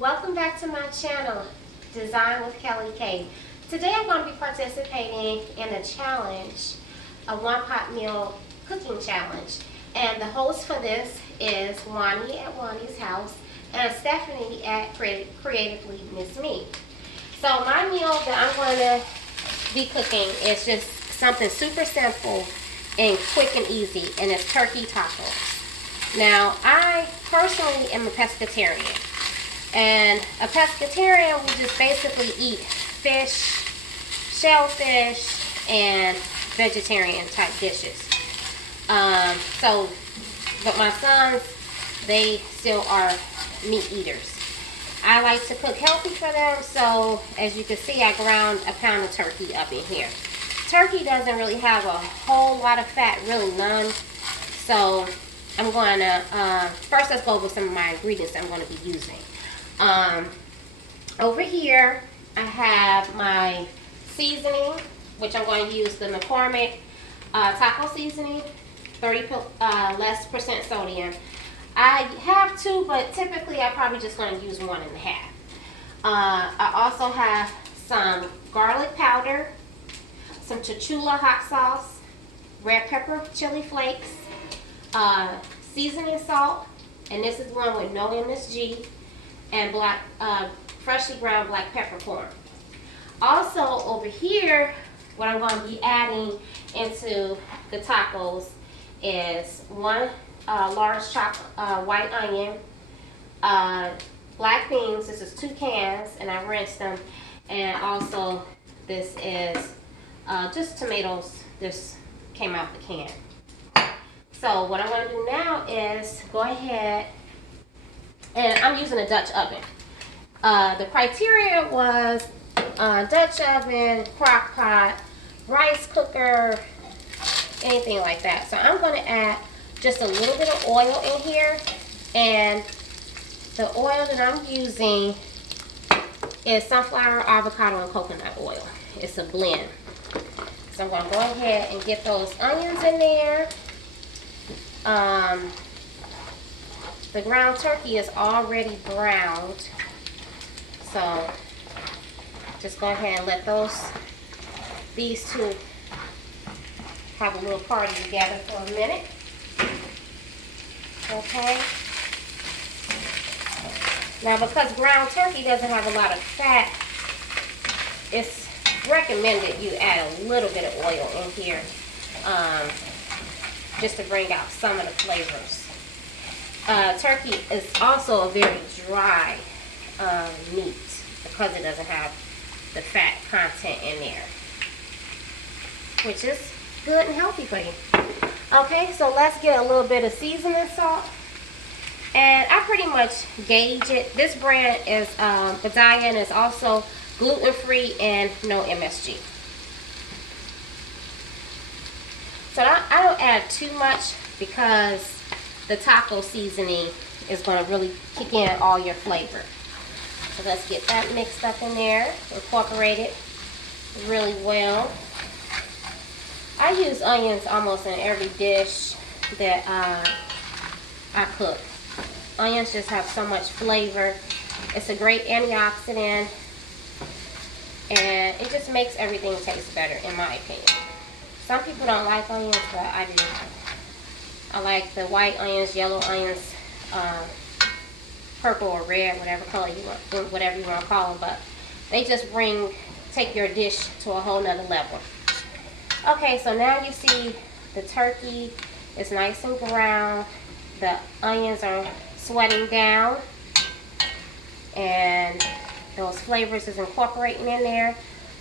Welcome back to my channel, Design with Kelly K. Today I'm going to be participating in a challenge, a one-pot meal cooking challenge. And the host for this is Juani at Juani's House and Stephanie at Creatively Miss Me. So my meal that I'm going to be cooking is just something super simple and quick and easy, and it's turkey tacos. Now, I personally am a pescatarian. And a pescatarian will just basically eat fish, shellfish, and vegetarian type dishes. But my sons, they still are meat eaters. I like to cook healthy for them, so as you can see, I ground a pound of turkey up in here. Turkey doesn't really have a whole lot of fat, really none. So I'm going to, first let's go over some of my ingredients I'm going to be using. Over here I have my seasoning, which I'm going to use the McCormick taco seasoning, 30% less sodium. I have two, but typically I'm probably just going to use 1.5. I also have some garlic powder, some Cholula hot sauce, red pepper chili flakes, seasoning salt, and this is one with no MSG, and freshly ground black peppercorn. Also over here, what I'm going to be adding into the tacos is one large chopped white onion, black beans. This is 2 cans, and I rinsed them. And also, this is just tomatoes. This came out the can. So what I'm going to do now is go ahead, and I'm using a Dutch oven. The criteria was Dutch oven, crock pot, rice cooker, anything like that. So I'm going to add just a little bit of oil in here, and the oil that I'm using is sunflower, avocado, and coconut oil. It's a blend. So I'm going to go ahead and get those onions in there. The ground turkey is already browned, so just go ahead and let these two have a little party together for a minute. Okay. Now, because ground turkey doesn't have a lot of fat, it's recommended you add a little bit of oil in here, just to bring out some of the flavors. Turkey is also a very dry meat because it doesn't have the fat content in there, which is good and healthy for you. Okay, so let's get a little bit of seasoning salt, and I pretty much gauge it. This brand is Badia, and it's also gluten-free and no MSG. So I don't add too much because the taco seasoning is going to really kick in all your flavor. So let's get that mixed up in there, incorporate it really well. I use onions almost in every dish that I cook. Onions just have so much flavor. It's a great antioxidant, and it just makes everything taste better, in my opinion. Some people don't like onions, but I do. I like the white onions, yellow onions, purple or red, whatever color you want, whatever you want to call them. But they just take your dish to a whole nother level. Okay, so now you see the turkey is nice and brown. The onions are sweating down, and those flavors is incorporating in there.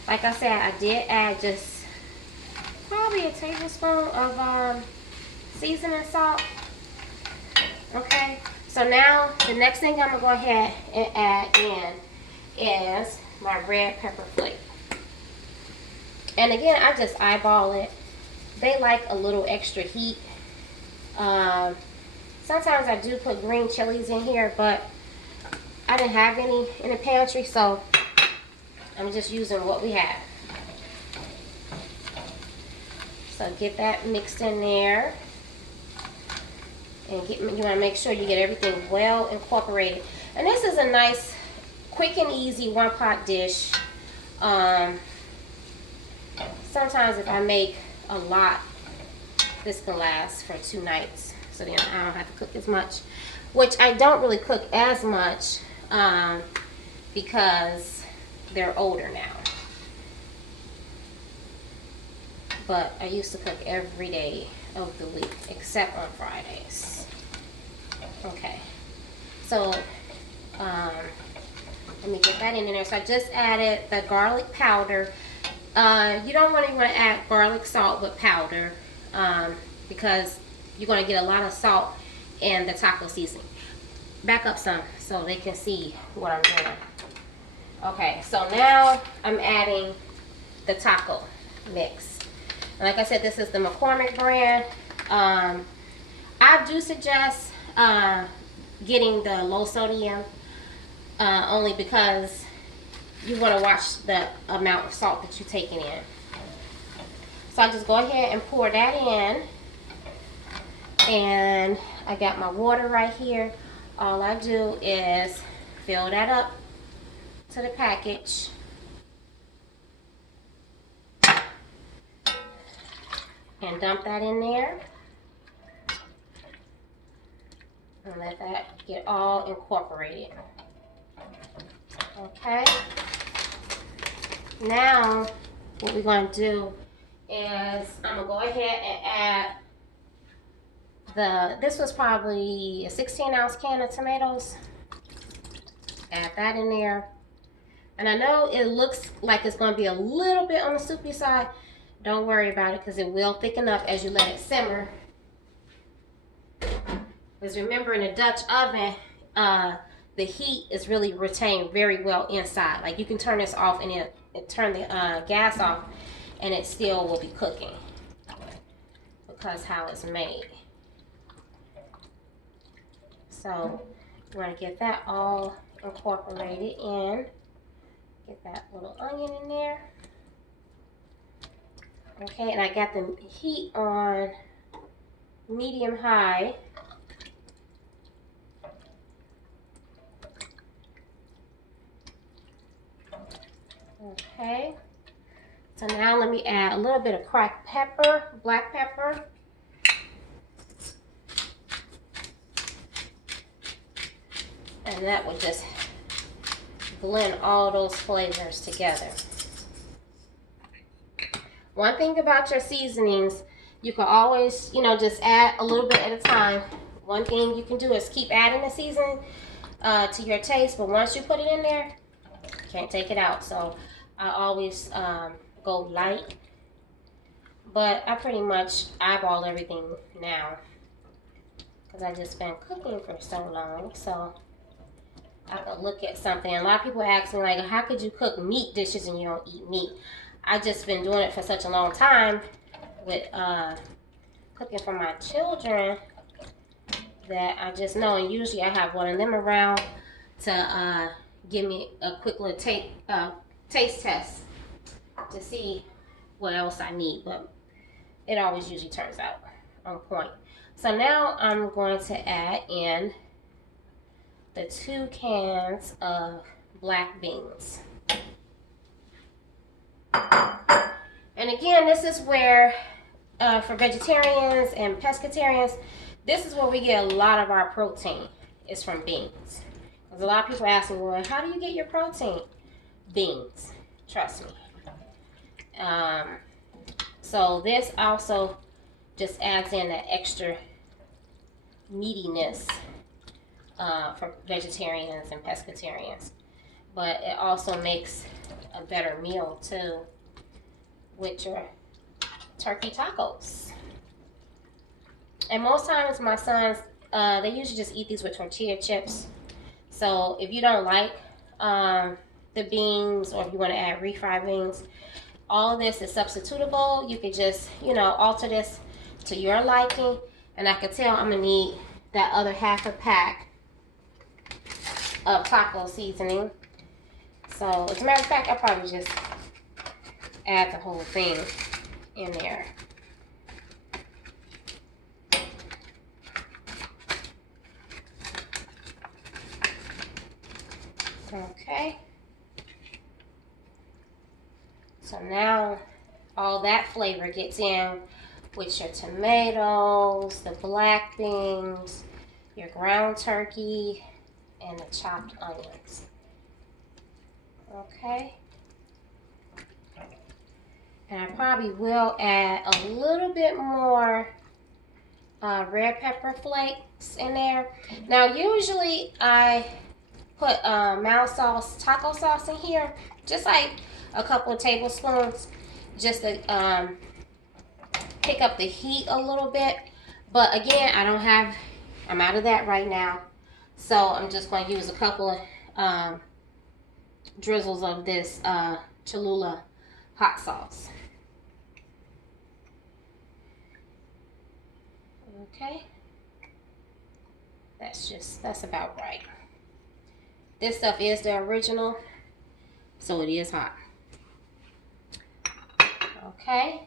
Like I said, I did add just probably a tablespoon of seasoning salt. Okay, so now the next thing I'm gonna go ahead and add in is my red pepper flake. And again, I just eyeball it. They like a little extra heat. Sometimes I do put green chilies in here, but I didn't have any in the pantry, so I'm just using what we have. So get that mixed in there. And you want to make sure you get everything well incorporated. And this is a nice quick and easy one pot dish. Sometimes if I make a lot, this can last for 2 nights. So then I don't have to cook as much, which I don't really cook as much because they're older now. But I used to cook every day of the week except on Fridays. Okay, so let me get that in there. So I just added the garlic powder. You don't really want to add garlic salt with powder because you're going to get a lot of salt in the taco seasoning. Back up some so they can see what I'm doing. Okay, so now I'm adding the taco mix. And like I said, this is the McCormick brand. I do suggest getting the low sodium only because you want to watch the amount of salt that you're taking in. So I just go ahead and pour that in. And I got my water right here. All I do is fill that up to the package. And dump that in there. And let that get all incorporated. Okay. Now, what we're going to do is I'm going to go ahead and add this was probably a 16-ounce can of tomatoes. Add that in there. And I know it looks like it's going to be a little bit on the soupy side. Don't worry about it because it will thicken up as you let it simmer. Because remember, in a Dutch oven, the heat is really retained very well inside. Like you can turn this off and turn the gas off and it still will be cooking because how it's made. So we're going to get that all incorporated in. Get that little onion in there. Okay, and I got the heat on medium high. Okay, so now let me add a little bit of cracked pepper, black pepper. And that will just blend all those flavors together. One thing about your seasonings, you can always, just add a little bit at a time. One thing you can do is keep adding the seasoning to your taste, but once you put it in there, you can't take it out. So I always go light, but I pretty much eyeball everything now because I just been cooking for so long. So I could look at something. A lot of people ask me, like, how could you cook meat dishes and you don't eat meat? I just been doing it for such a long time with cooking for my children that I just know. And usually I have one of them around to give me a quick little taste test to see what else I need. But it always usually turns out on point. So now I'm going to add in the 2 cans of black beans. And again, this is where, for vegetarians and pescatarians, this is where we get a lot of our protein, is from beans. Because a lot of people ask me, well, how do you get your protein? Beans, trust me. So this also just adds in that extra meatiness for vegetarians and pescatarians, but it also makes a better meal too with your turkey tacos. And most times my sons, they usually just eat these with tortilla chips. So if you don't like the beans, or if you want to add refried beans, all of this is substitutable. You could just, alter this to your liking. And I can tell I'm gonna need that other half a pack of taco seasoning. So as a matter of fact, I'll probably just add the whole thing in there. Okay. So now all that flavor gets in with your tomatoes, the black beans, your ground turkey, and the chopped onions. Okay. And I probably will add a little bit more red pepper flakes in there. Now, usually I put mild sauce, taco sauce in here, just like a couple of tablespoons, just to pick up the heat a little bit. But again, I'm out of that right now. So I'm just going to use a couple of drizzles of this Cholula hot sauce. Okay. That's about right. This stuff is the original, so it is hot. Okay.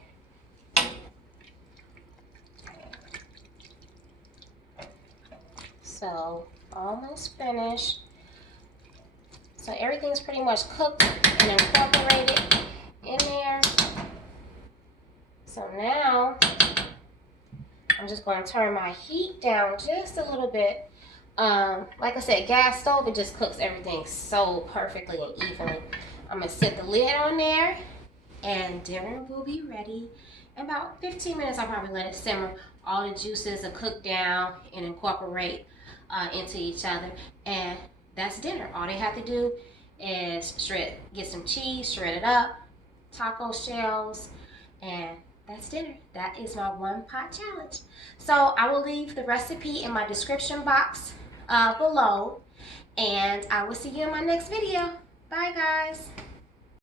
So almost finished. So everything's pretty much cooked and incorporated in there. So now I'm just going to turn my heat down just a little bit. Like I said, gas stove, it just cooks everything so perfectly and evenly. I'm going to set the lid on there, and dinner will be ready. In about 15 minutes, I'll probably let it simmer. All the juices will cook down and incorporate into each other. And that's dinner. All they have to do is get some cheese, shred it up, taco shells, and that's dinner. That is my one pot challenge. So I will leave the recipe in my description box below, and I will see you in my next video. Bye, guys.